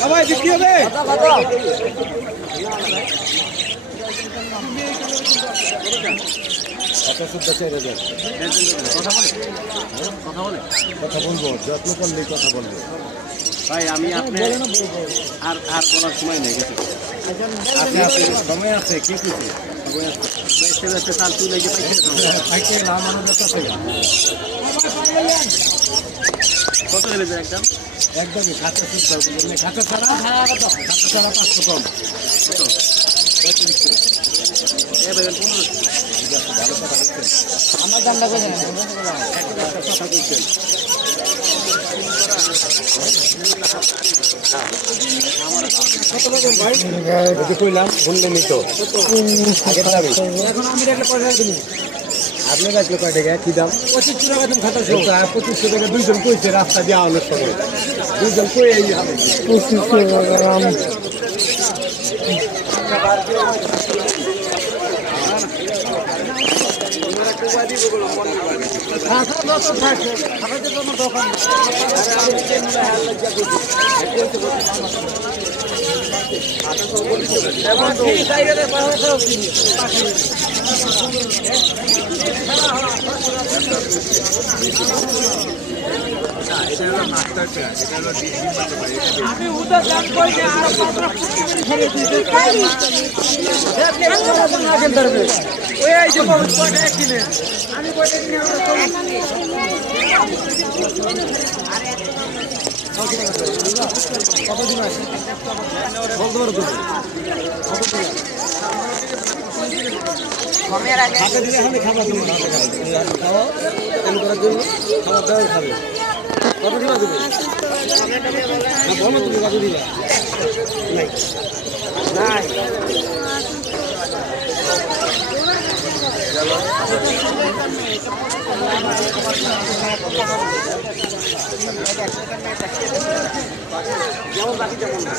সবাই বিক্রি হবে। কথা বলবো, যত্ন করলেই কথা বলবো ভাই। আমি আপনি আর আর বলার সময় নেই, গেছে সময় আছে। কি কিছু চাল তুলে কত নেবে একদম? একদমই খাতা শুদ্ধ খাতা ছাড়া, খাতা ছাড়া 500 কম। কত? 35। ভালো কথা বলছেন। আমার দামটা কত? কথা বলছেন। কইলাম বললেনই তো আগের দাবি। এখন আমি রাখলে পয়সা দিবি। আপনি রাখলে কয় টাকা? কি দাম? 25 টাকা দাম খাতা। 2500 টাকা দুইজন কইছে রাস্তা দিয়ে আনার সময়। দুইজন কই এই হবে 2500 আমি উদাস কই যে আর 15 ওই এই যে বহুত কয়টা কিনে আমি কয়টা কিনে কতদিন আছে বলতে পারো তো? কমের আগে হাতে দিলে আমি খাবার দেব না। খাওয়া তেল করার জন্য খাবার দাও খাবে। কত দিবা তুমি? বলো তুমি কত দিবা? নাই নাই যেমন বাকি তেমন না।